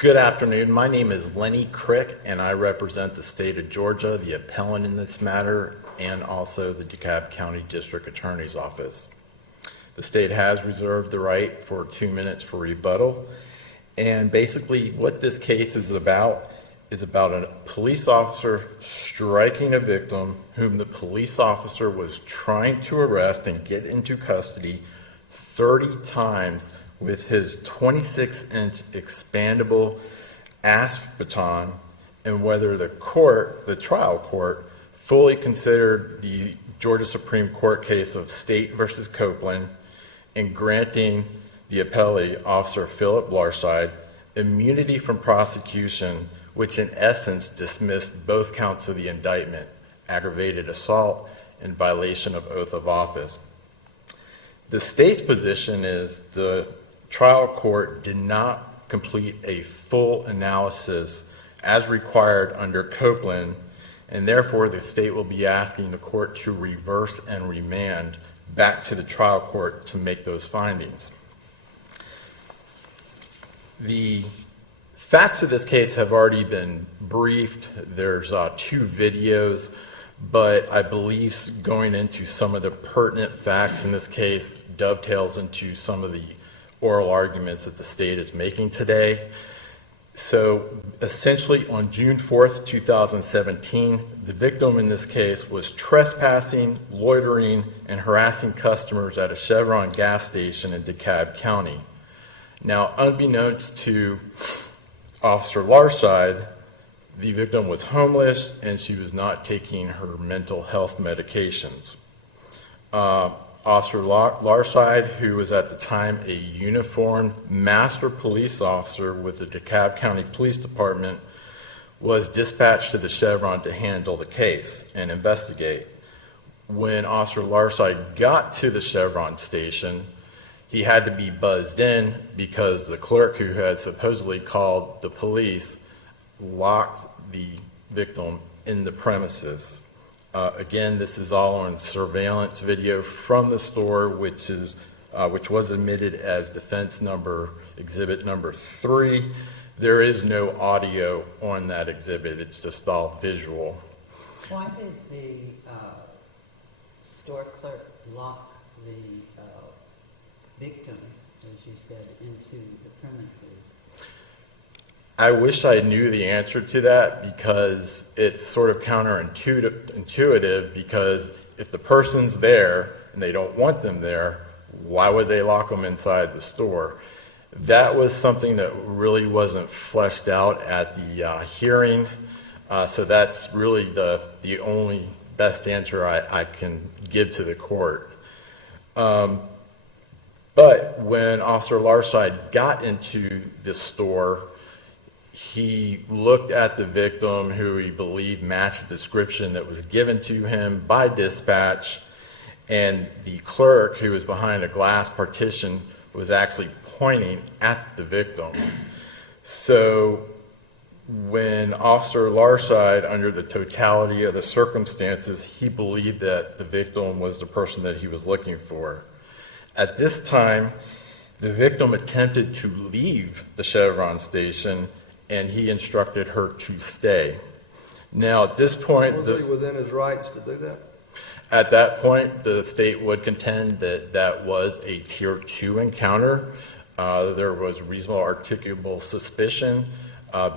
Good afternoon. My name is Lenny Crick, and I represent the state of Georgia, the appellant in this matter, and also the DeKalb County District Attorney's Office. The state has reserved the right for 2 minutes for rebuttal. And basically what this case is about a police officer striking a victim whom the police officer was trying to arrest and get into custody 30 times with his 26-inch expandable asp baton, and whether the trial court, fully considered the Georgia Supreme Court case of State versus Copeland in granting the appellee, Officer Philip Larsheid, immunity from prosecution, which in essence dismissed both counts of the indictment, aggravated assault and violation of oath of office. The state's position is the trial court did not complete a full analysis as required under Copeland, and therefore the state will be asking the court to reverse and remand back to the trial court to make those findings. The facts of this case have already been briefed. There's 2 videos, but I believe going into some of the pertinent facts in this case dovetails into some of the oral arguments that the state is making today. So essentially on June 4th, 2017, the victim in this case was trespassing, loitering, and harassing customers at a Chevron gas station in DeKalb County. Now, unbeknownst to Officer Larsheid, the victim was homeless and she was not taking her mental health medications. Officer Larsheid, who was at the time a uniformed master police officer with the DeKalb County Police Department, was dispatched to the Chevron to handle the case and investigate. When Officer Larsheid got to the Chevron station, he had to be buzzed in because the clerk who had supposedly called the police locked the victim in the premises. Again, this is all on surveillance video from the store, which was admitted as defense exhibit number 3. There is no audio on that exhibit. It's just all visual. Why did the store clerk lock the victim, as you said, into the premises? I wish I knew the answer to that, because it's sort of counterintuitive, because if the person's there and they don't want them there, why would they lock them inside the store? That was something that really wasn't fleshed out at the hearing, so that's really the only best answer I can give to the court. But when Officer Larsheid got into the store, he looked at the victim, who he believed matched the description that was given to him by dispatch, and the clerk, who was behind a glass partition, was actually pointing at the victim. So when Officer Larsheid, under the totality of the circumstances, he believed that the victim was the person that he was looking for. At this time, the victim attempted to leave the Chevron station, and he instructed her to stay. Now, at this point, was he within his rights to do that? At that point, the state would contend that that was a Tier 2 encounter. There was reasonable articulable suspicion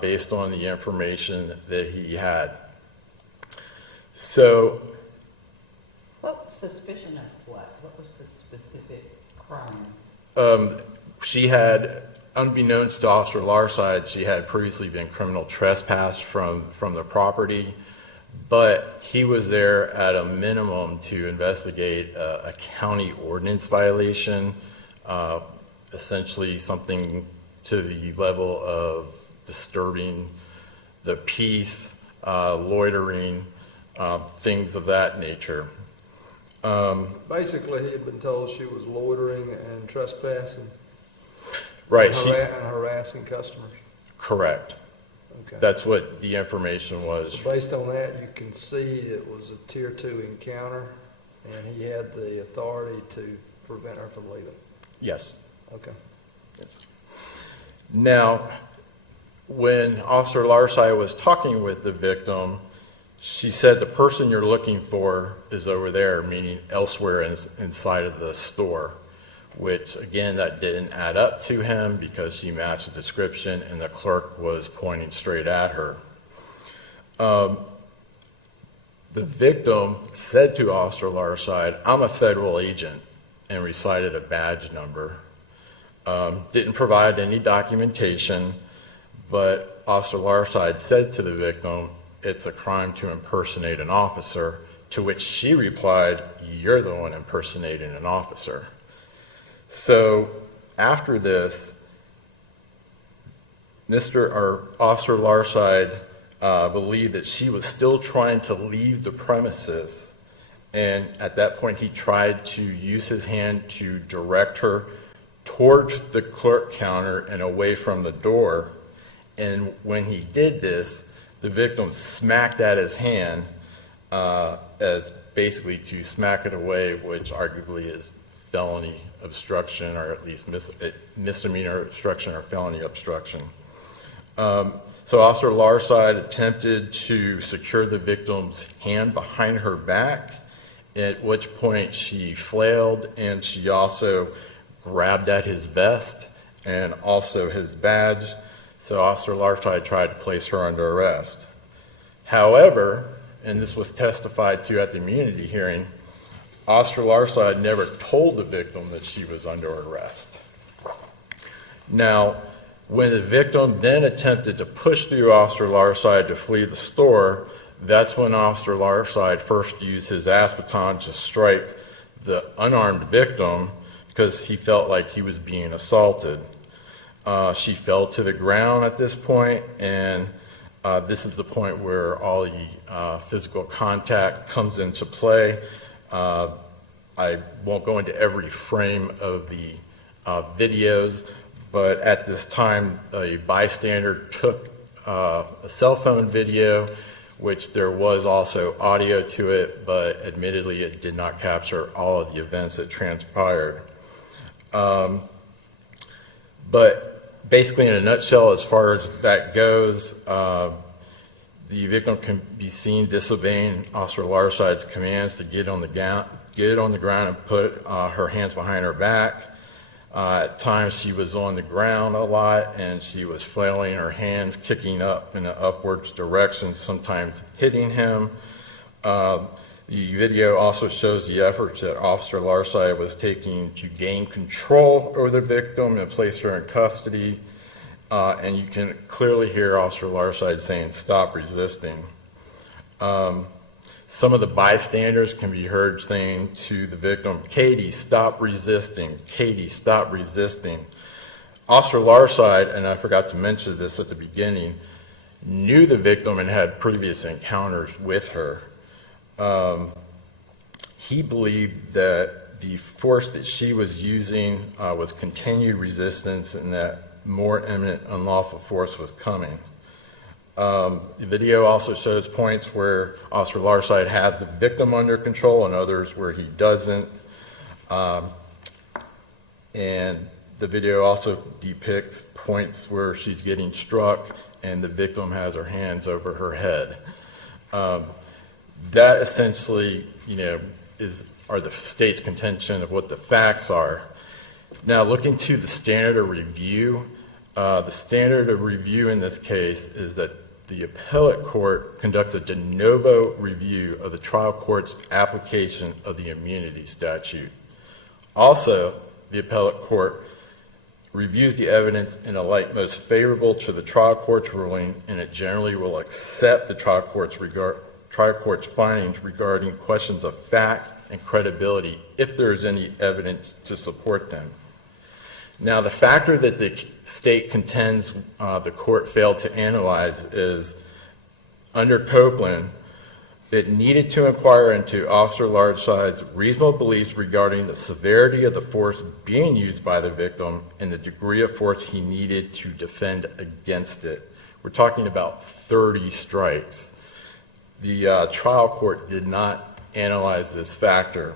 based on the information that he had. So, What suspicion of what? What was the specific crime? she had, unbeknownst to Officer Larsheid, she had previously been criminal trespassed from the property, but he was there at a minimum to investigate a county ordinance violation, essentially something to the level of disturbing the peace, loitering, things of that nature. Basically, he had been told she was loitering and trespassing, Right. and harassing customers. Correct. Okay. That's what the information was. So based on that, you concede it was a Tier 2 encounter, and he had the authority to prevent her from leaving. Yes. Okay. Yes. Now, when Officer Larsheid was talking with the victim, she said the person you're looking for is over there, meaning elsewhere inside of the store, which again, that didn't add up to him because she matched the description and the clerk was pointing straight at her. The victim said to Officer Larsheid, "I'm a federal agent," and recited a badge number. Didn't provide any documentation, but Officer Larsheid said to the victim, "It's a crime to impersonate an officer," to which she replied, "You're the one impersonating an officer." So after this, Officer Larsheid believed that she was still trying to leave the premises, and at that point he tried to use his hand to direct her towards the clerk counter and away from the door. And when he did this, the victim smacked at his hand as basically to smack it away, which arguably is felony obstruction, or at least misdemeanor obstruction or felony obstruction. So Officer Larsheid attempted to secure the victim's hand behind her back, at which point she flailed, and she also grabbed at his vest and also his badge. So Officer Larsheid tried to place her under arrest. However, and this was testified to at the immunity hearing, Officer Larsheid never told the victim that she was under arrest. Now, when the victim then attempted to push through Officer Larsheid to flee the store, that's when Officer Larsheid first used his ass baton to strike the unarmed victim because he felt like he was being assaulted. She fell to the ground at this point, and this is the point where all the physical contact comes into play. I won't go into every frame of the videos, but at this time, a bystander took a cell phone video, which there was also audio to it, but admittedly it did not capture all of the events that transpired. But basically, in a nutshell, as far as that goes, the victim can be seen disobeying Officer Larscheid's commands to get on the ground and put her hands behind her back. At times she was on the ground a lot, and she was flailing her hands, kicking up in an upwards direction, sometimes hitting him. The video also shows the efforts that Officer Larsheid was taking to gain control over the victim and place her in custody. And you can clearly hear Officer Larsheid saying, "Stop resisting." Some of the bystanders can be heard saying to the victim, "Katie, stop resisting. Katie, stop resisting." Officer Larsheid, and I forgot to mention this at the beginning, knew the victim and had previous encounters with her. He believed that the force that she was using was continued resistance and that more imminent unlawful force was coming. The video also shows points where Officer Larsheid has the victim under control and others where he doesn't. And the video also depicts points where she's getting struck and the victim has her hands over her head. That essentially, are the state's contention of what the facts are. Now, looking to the standard of review, the standard of review in this case is that the appellate court conducts a de novo review of the trial court's application of the immunity statute. Also, the appellate court reviews the evidence in a light most favorable to the trial court's ruling, and it generally will accept the trial court's findings regarding questions of fact and credibility if there is any evidence to support them. Now, the factor that the state contends the court failed to analyze is, under Copeland, it needed to inquire into Officer Larscheid's reasonable beliefs regarding the severity of the force being used by the victim and the degree of force he needed to defend against it. We're talking about 30 strikes. The trial court did not analyze this factor.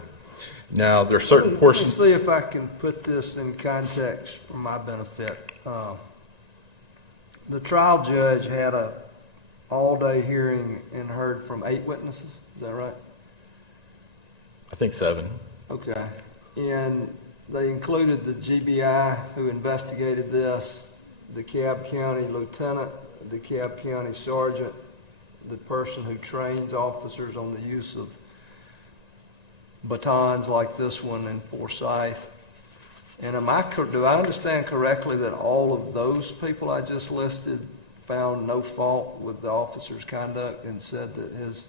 Now, there are certain portions. Let me see if I can put this in context for my benefit. The trial judge had a all-day hearing and heard from 8 witnesses, is that right? I think 7. Okay. And they included the GBI who investigated this, the DeKalb County lieutenant, the DeKalb County sergeant, the person who trains officers on the use of batons like this one in Forsyth. And do I understand correctly that all of those people I just listed found no fault with the officer's conduct and said that his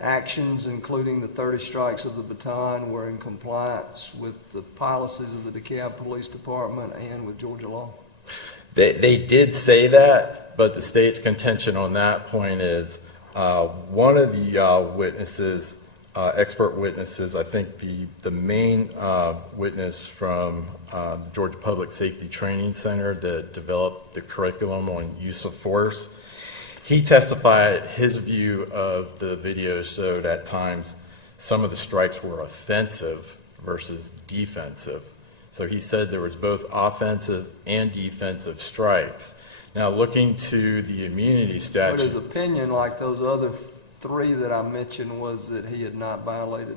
actions, including the 30 strikes of the baton, were in compliance with the policies of the DeKalb Police Department and with Georgia law? They did say that, but the state's contention on that point is one of the witnesses, expert witnesses, I think the main witness from the Georgia Public Safety Training Center that developed the curriculum on use of force, he testified his view of the video showed at times some of the strikes were offensive versus defensive. So he said there was both offensive and defensive strikes. Now, looking to the immunity But statute. his opinion, like those other 3 that I mentioned, was that he had not violated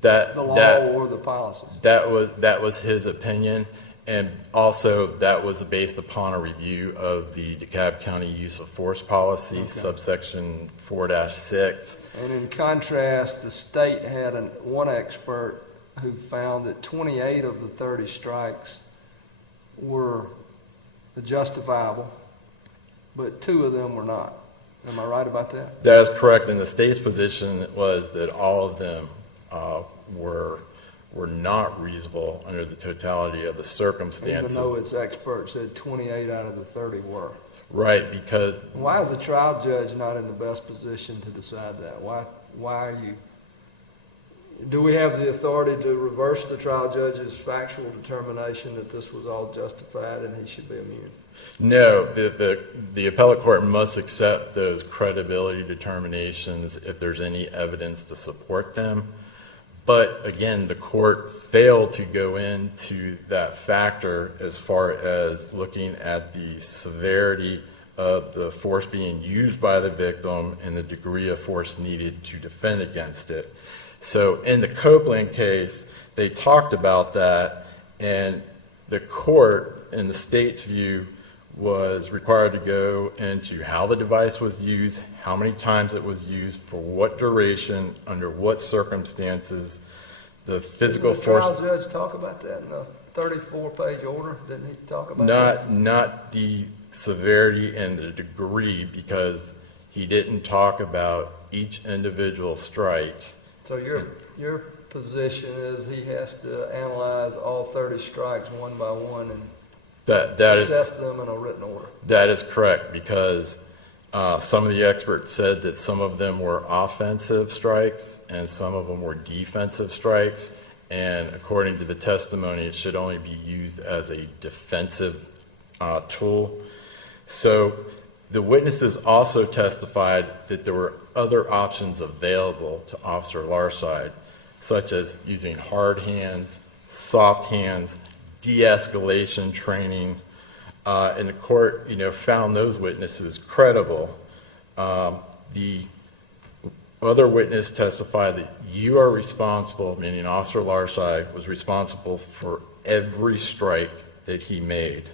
the law or the policies. That was his opinion, and also that was based upon a review of the DeKalb County use of force policy, Okay. subsection 4-6. And in contrast, the state had one expert who found that 28 of the 30 strikes were justifiable, but 2 of them were not. Am I right about that? That is correct, and the state's position was that all of them were not reasonable under the totality of the circumstances. Even though its expert said 28 out of the 30 were. Right, because Why is the trial judge not in the best position to decide that? Why are you? Do we have the authority to reverse the trial judge's factual determination that this was all justified and he should be immune? no, the appellate court must accept those credibility determinations if there's any evidence to support them. But again, the court failed to go into that factor as far as looking at the severity of the force being used by the victim and the degree of force needed to defend against it. So in the Copeland case, they talked about that, and the court, in the state's view, was required to go into how the device was used, how many times it was used, for what duration, under what circumstances, the physical force. Did the trial judge talk about that in the 34-page order? Didn't he talk about that? Not the severity and the degree, because he didn't talk about each individual strike. So your position is he has to analyze all 30 strikes one by one and That is assess them in a written order? That is correct, because some of the experts said that some of them were offensive strikes and some of them were defensive strikes. And according to the testimony, it should only be used as a defensive tool. So the witnesses also testified that there were other options available to Officer Larsheid, such as using hard hands, soft hands, de-escalation training, and the court, found those witnesses credible. The other witness testified that you are responsible, meaning Officer Larsheid was responsible for every strike that he made,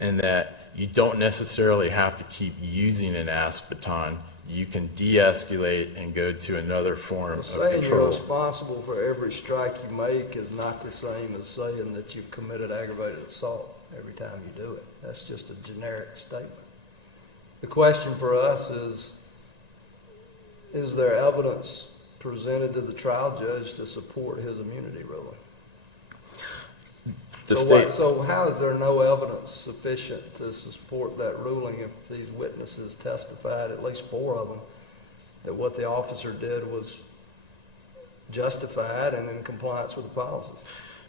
and that you don't necessarily have to keep using an ASP baton. You can de-escalate and go to another form of Saying you're control. responsible for every strike you make is not the same as saying that you've committed aggravated assault every time you do it. That's just a generic statement. The question for us is there evidence presented to the trial judge to support his immunity ruling? So how is there no evidence sufficient to support that ruling if these witnesses testified, at least 4 of them, that what the officer did was justified and in compliance with the policies?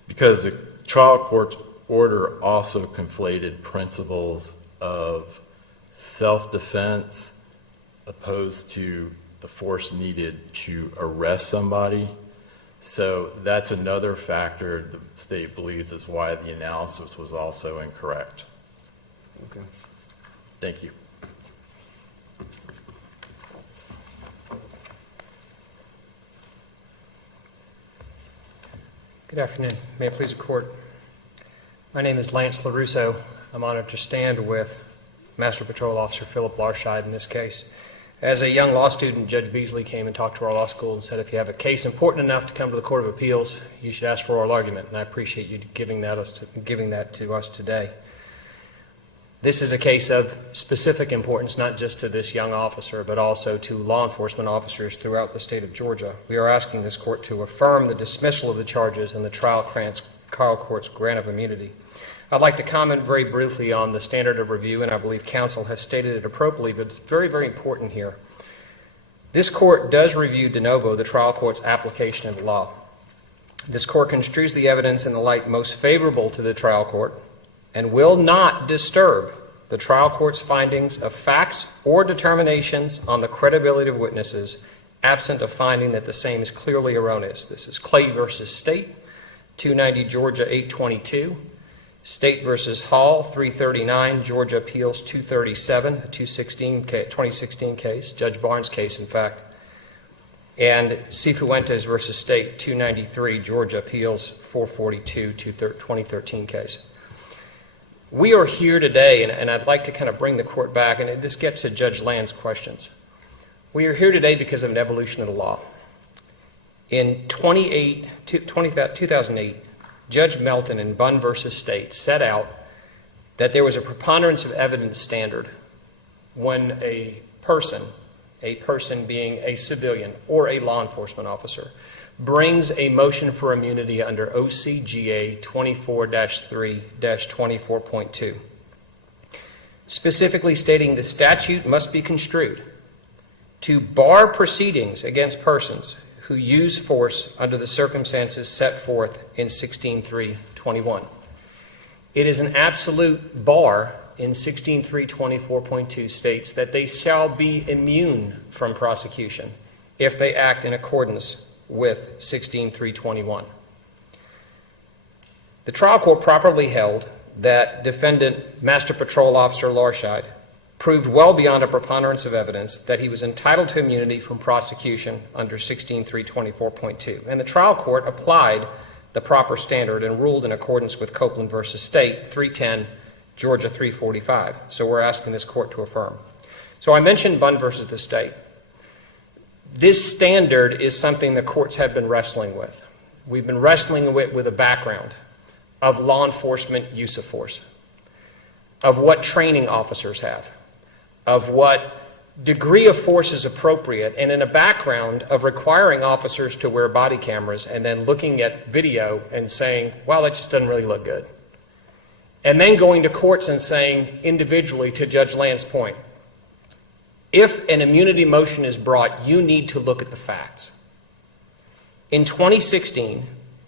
Because the trial court's order also conflated principles of self-defense opposed to the force needed to arrest somebody. So that's another factor the state believes is why the analysis was also incorrect. Okay. Thank you. Good afternoon. May it please the court. My name is LoRusso. I'm honored to stand with Master Patrol Officer Philip Larsheid in this case. As a young law student, Judge Beasley came and talked to our law school and said, if you have a case important enough to come to the Court of Appeals, you should ask for oral argument, and I appreciate you giving that to us today. This is a case of specific importance, not just to this young officer, but also to law enforcement officers throughout the state of Georgia. We are asking this court to affirm the dismissal of the charges and the trial court's grant of immunity. I'd like to comment very briefly on the standard of review, and I believe counsel has stated it appropriately, but it's very, very important here. This court does review de novo the trial court's application of the law. This court construes the evidence in the light most favorable to the trial court and will not disturb the trial court's findings of facts or determinations on the credibility of witnesses, absent of finding that the same is clearly erroneous. This is Clay v. State, 290 Georgia 822, State v. Hall, 339 Georgia Appeals 237, a 2016 case, Judge Barnes' case, in fact, and Cifuentes v. State, 293 Georgia Appeals 442, 2013 case. We are here today, and I'd like to kind of bring the court back, and this gets to Judge Land's questions. We are here today because of an evolution of the law. In 2008, Judge Melton in Bunn v. State set out that there was a preponderance of evidence standard when a person being a civilian or a law enforcement officer, brings a motion for immunity under OCGA 24-3-24.2, specifically stating the statute must be construed to bar proceedings against persons who use force under the circumstances set forth in 16.3.21. It is an absolute bar in 16.3.24.2 states that they shall be immune from prosecution if they act in accordance with 16.3.21. The trial court properly held that defendant Master Patrol Officer Larsheid proved well beyond a preponderance of evidence that he was entitled to immunity from prosecution under 16.3.24.2. And the trial court applied the proper standard and ruled in accordance with Copeland v. State, 310 Georgia 345. So we're asking this court to affirm. So I mentioned Bunn versus the state. This standard is something the courts have been wrestling with. We've been wrestling with a background of law enforcement use of force, of what training officers have, of what degree of force is appropriate, and in a background of requiring officers to wear body cameras and then looking at video and saying, well, that just doesn't really look good. And then going to courts and saying individually, to Judge Land's point, if an immunity motion is brought, you need to look at the facts. In 2016,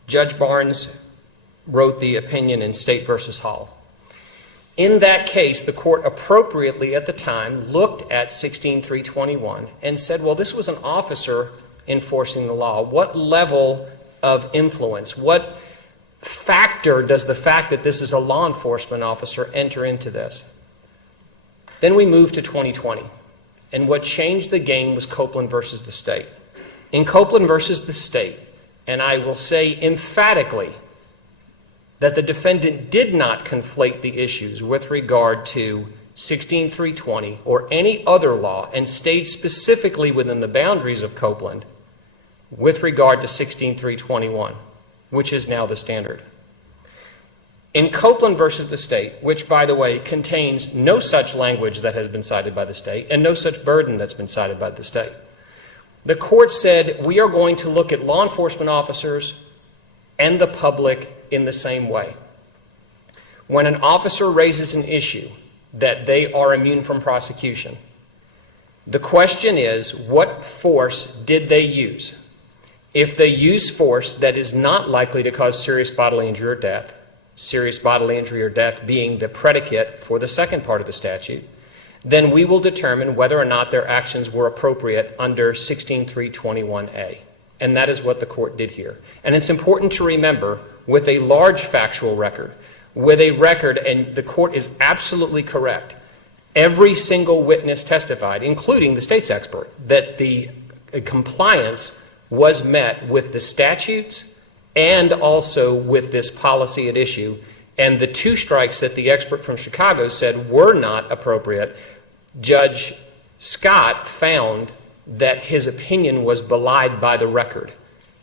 Judge Barnes wrote the opinion in State v. Hall. In that case, the court appropriately at the time looked at 16.3.21 and said, well, this was an officer enforcing the law. What level of influence, what factor does the fact that this is a law enforcement officer enter into this? Then we moved to 2020. And what changed the game was Copeland versus the state. In Copeland versus the state, and I will say emphatically that the defendant did not conflate the issues with regard to 16.3.20 or any other law and stayed specifically within the boundaries of Copeland with regard to 16.3.21, which is now the standard. In Copeland versus the state, which, by the way, contains no such language that has been cited by the state and no such burden that's been cited by the state, the court said we are going to look at law enforcement officers and the public in the same way. When an officer raises an issue that they are immune from prosecution, the question is, what force did they use? If they use force that is not likely to cause serious bodily injury or death, serious bodily injury or death being the predicate for the second part of the statute, then we will determine whether or not their actions were appropriate under 16.3.21a. And that is what the court did here. And it's important to remember, with a large factual record, with a record, and the court is absolutely correct, Every single witness testified, including the state's expert, that the compliance was met with the statutes and also with this policy at issue. And the 2 strikes that the expert from Chicago said were not appropriate, Judge Scott found that his opinion was belied by the record.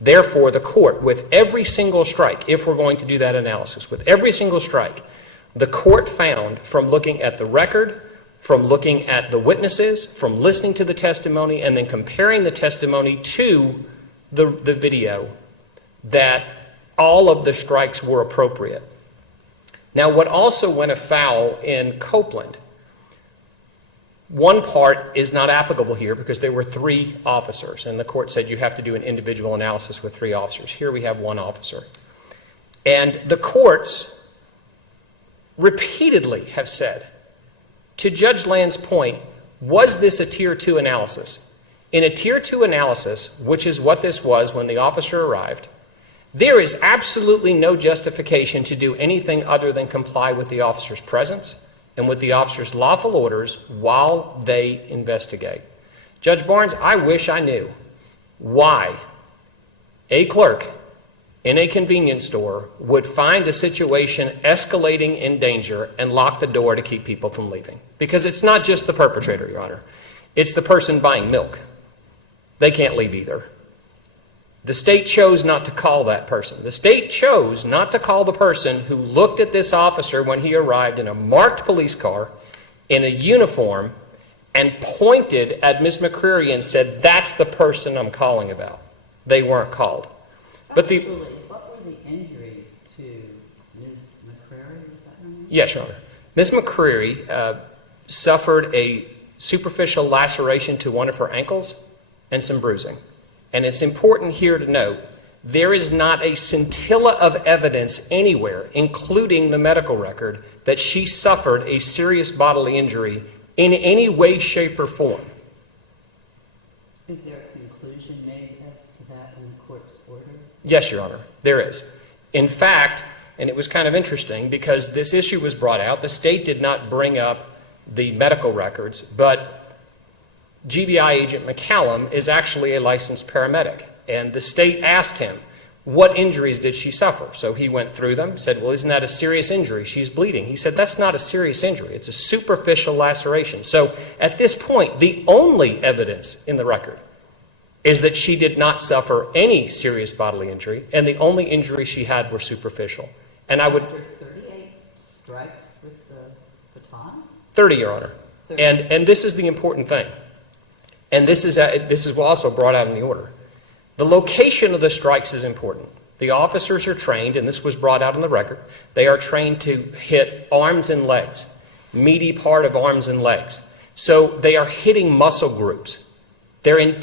Therefore, the court, with every single strike, if we're going to do that analysis, with every single strike, the court found, from looking at the record, from looking at the witnesses, from listening to the testimony, and then comparing the testimony to the video, that all of the strikes were appropriate. Now, what also went afoul in Copeland, one part is not applicable here because there were 3 officers, and the court said you have to do an individual analysis with 3 officers. Here we have 1 officer. And the courts repeatedly have said, to Judge Land's point, was this a Tier 2 analysis? In a Tier 2 analysis, which is what this was when the officer arrived, there is absolutely no justification to do anything other than comply with the officer's presence and with the officer's lawful orders while they investigate. Judge Barnes, I wish I knew why a clerk in a convenience store would find a situation escalating in danger and lock the door to keep people from leaving. Because it's not just the perpetrator, Your Honor. It's the person buying milk. They can't leave either. The state chose not to call that person. The state chose not to call the person who looked at this officer when he arrived in a marked police car, in a uniform, and pointed at Ms. McCreary and said, that's the person I'm calling about. They weren't called. But Actually, what were the injuries to Ms. McCreary? Was that her name? Yes, Your Honor. Ms. McCreary suffered a superficial laceration to one of her ankles and some bruising. And it's important here to note, there is not a scintilla of evidence anywhere, including the medical record, that she suffered a serious bodily injury in any way, shape, or form. Is there a conclusion made as to that in the court's order? Yes, Your Honor, there is. In fact, and it was kind of interesting because this issue was brought out, the state did not bring up the medical records, but GBI agent McCallum is actually a licensed paramedic, and the state asked him, what injuries did she suffer? So he went through them, said, well, isn't that a serious injury? She's bleeding. He said, that's not a serious injury. It's a superficial laceration. So at this point, the only evidence in the record is that she did not suffer any serious bodily injury, and the only injuries she had were superficial. And I would... After 38 strikes with the baton? 30, Your Honor. 30. And this is the important thing. And this is also brought out in the order. The location of the strikes is important. The officers are trained, and this was brought out in the record, they are trained to hit arms and legs, meaty part of arms and legs. So they are hitting muscle groups. They're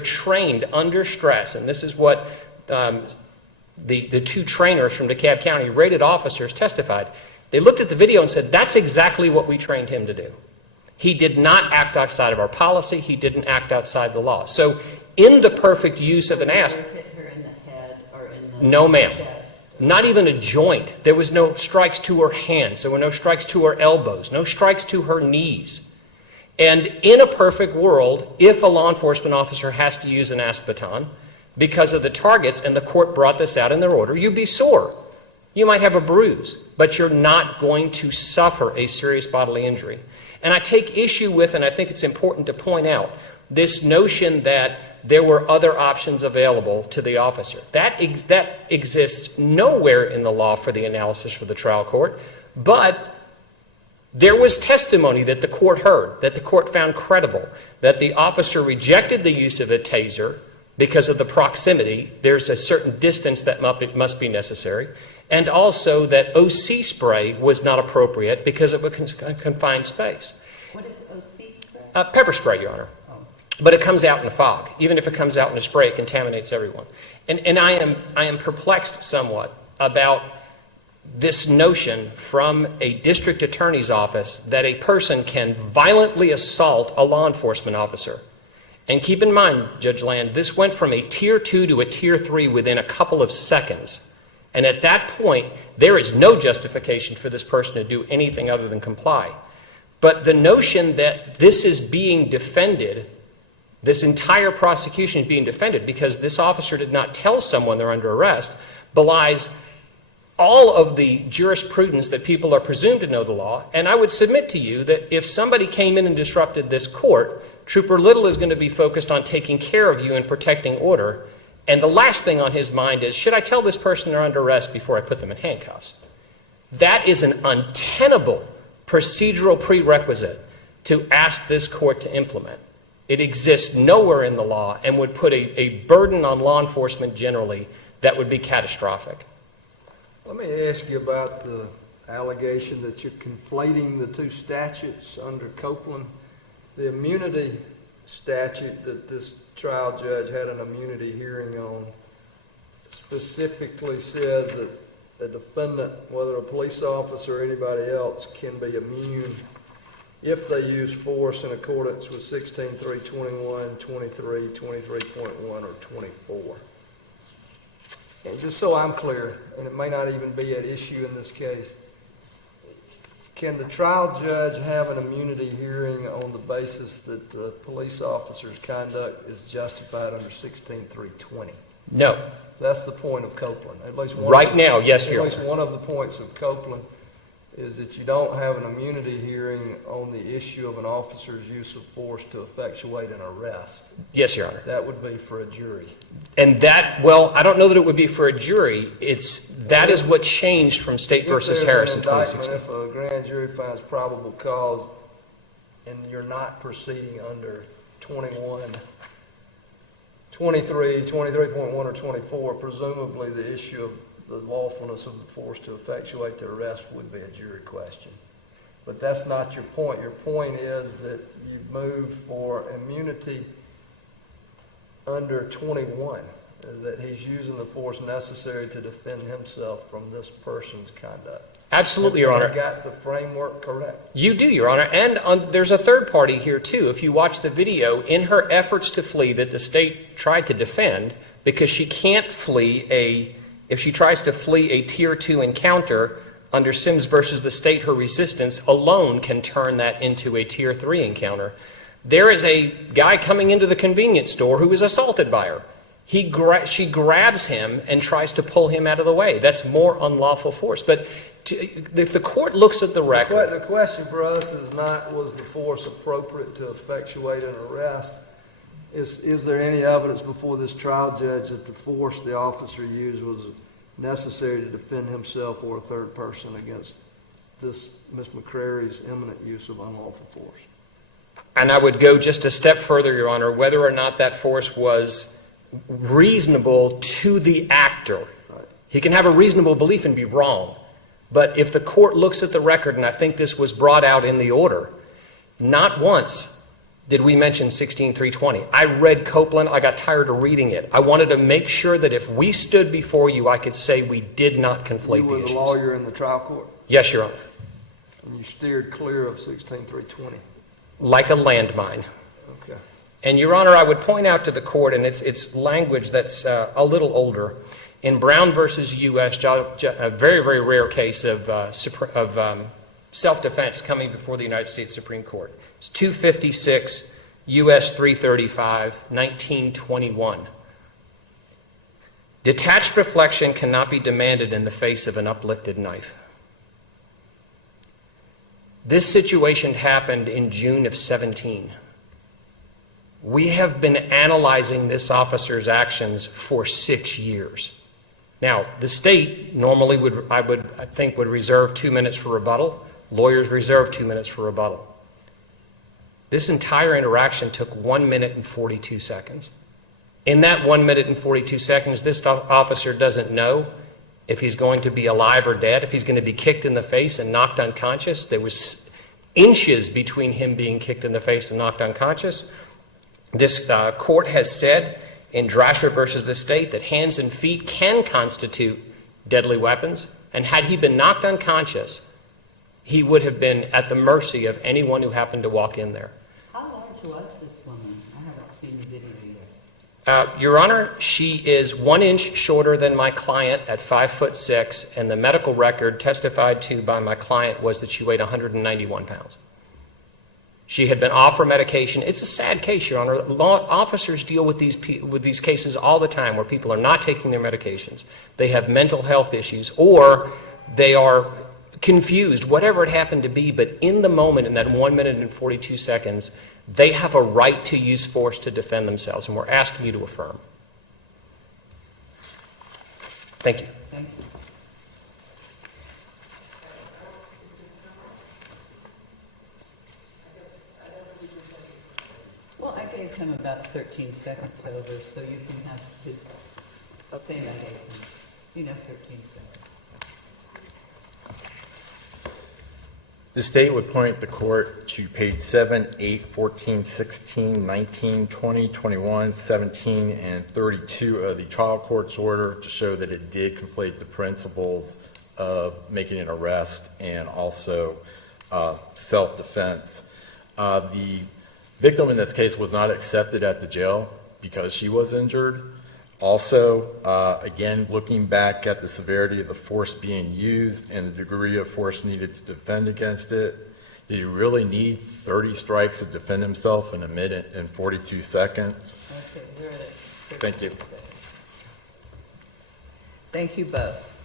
trained under stress, and this is what the 2 trainers from DeKalb County, rated officers, testified. They looked at the video and said, that's exactly what we trained him to do. He did not act outside of our policy. He didn't act outside the law. So in the perfect use of an ass... Hit her in the head or in the No, ma'am. chest? Not even a joint. There was no strikes to her hands. There were no strikes to her elbows, no strikes to her knees. And in a perfect world, if a law enforcement officer has to use an ass baton because of the targets, and the court brought this out in their order, you'd be sore. You might have a bruise, but you're not going to suffer a serious bodily injury. And I take issue with, and I think it's important to point out, this notion that there were other options available to the officer. That exists nowhere in the law for the analysis for the trial court, but there was testimony that the court heard, that the court found credible, that the officer rejected the use of a taser because of the proximity. There's a certain distance that must be necessary. And also that OC spray was not appropriate because of a confined space. What is OC spray? Pepper spray, Your Honor. Oh. But it comes out in a fog. Even if it comes out in a spray, it contaminates everyone. And I am perplexed somewhat about this notion from a district attorney's office that a person can violently assault a law enforcement officer. And keep in mind, Judge Land, this went from a Tier 2 to a Tier 3 within a couple of seconds. And at that point, there is no justification for this person to do anything other than comply. But the notion that this is being defended, this entire prosecution is being defended because this officer did not tell someone they're under arrest, belies all of the jurisprudence that people are presumed to know the law. And I would submit to you that if somebody came in and disrupted this court, Trooper Little is going to be focused on taking care of you and protecting order. And the last thing on his mind is, should I tell this person they're under arrest before I put them in handcuffs? That is an untenable procedural prerequisite to ask this court to implement. It exists nowhere in the law and would put a burden on law enforcement generally that would be catastrophic. Let me ask you about the allegation that you're conflating the two statutes under Copeland. The immunity statute that this trial judge had an immunity hearing on specifically says that a defendant, whether a police officer or anybody else, can be immune if they use force in accordance with 16.321, 23, 23.1, or 24. And just so I'm clear, and it may not even be at issue in this case, can the trial judge have an immunity hearing on the basis that the police officer's conduct is justified under 16.320? No. So that's the point of Copeland. At least one Right now, yes, Your At least Honor. one of the points of Copeland is that you don't have an immunity hearing on the issue of an officer's use of force to effectuate an arrest. Yes, Your Honor. That would be for a jury. And that, well, I don't know that it would be for a jury. That is what changed from State versus Harris in If there's an 2016. indictment, if a grand jury finds probable cause and you're not proceeding under 21, 23, 23.1, or 24, presumably the issue of the lawfulness of the force to effectuate the arrest would be a jury question. But that's not your point. Your point is that you move for immunity under 21, that he's using the force necessary to defend himself from this person's conduct. Absolutely, Your Honor. You got the framework correct. You do, Your Honor. And there's a third party here, too. If you watch the video, in her efforts to flee that the state tried to defend, because she can't flee if she tries to flee a Tier 2 encounter under Sims versus the state, her resistance alone can turn that into a Tier 3 encounter. There is a guy coming into the convenience store who is assaulted by her. She grabs him and tries to pull him out of the way. That's more unlawful force. But if the court looks at the record... The question for us is not, was the force appropriate to effectuate an arrest? Is there any evidence before this trial judge that the force the officer used was necessary to defend himself or a third person against this Ms. McCrary's imminent use of unlawful force? And I would go just a step further, Your Honor, whether or not that force was reasonable to the actor. Right. He can have a reasonable belief and be wrong. But if the court looks at the record, and I think this was brought out in the order, not once did we mention 16.320. I read Copeland. I got tired of reading it. I wanted to make sure that if we stood before you, I could say we did not conflate the issues. You were the lawyer in the trial court? Yes, Your Honor. And you steered clear of 16.320? Like a landmine. Okay. And, Your Honor, I would point out to the court, and it's language that's a little older. In Brown versus U.S., a very, very rare case of self-defense coming before the United States Supreme Court. It's 256 U.S. 335, 1921. Detached reflection cannot be demanded in the face of an uplifted knife. This situation happened in June of 17. We have been analyzing this officer's actions for 6 years. Now, the state normally I think would reserve 2 minutes for rebuttal. Lawyers reserve 2 minutes for rebuttal. This entire interaction took 1 minute and 42 seconds. In that 1 minute and 42 seconds, this officer doesn't know if he's going to be alive or dead, if he's going to be kicked in the face and knocked unconscious. There was inches between him being kicked in the face and knocked unconscious. This court has said in Drasher versus the state that hands and feet can constitute deadly weapons. And had he been knocked unconscious, he would have been at the mercy of anyone who happened to walk in there. How large was this woman? I haven't seen the video yet. Your Honor, she is 1 inch shorter than my client at 5'6", and the medical record testified to by my client was that she weighed 191 pounds. She had been off her medication. It's a sad case, Your Honor. Officers deal with these cases all the time where people are not taking their medications. They have mental health issues, or they are confused, whatever it happened to be, but in the moment, in that 1 minute and 42 seconds, they have a right to use force to defend themselves, and we're asking you to affirm. Thank you. Thank you. Well, I gave him about 13 seconds over, so you can have his same I gave him. You know, 13 seconds. The state would point the court to page 7, 8, 14, 16, 19, 20, 21, 17, and 32 of the trial court's order to show that it did conflate the principles of making an arrest and also self-defense. The victim in this case was not accepted at the jail because she was injured. Also, again, looking back at the severity of the force being used and the degree of force needed to defend against it, did he really need 30 strikes to defend himself in 1 minute and 42 seconds? Okay, we're at 13 Thank you. seconds. Thank you both.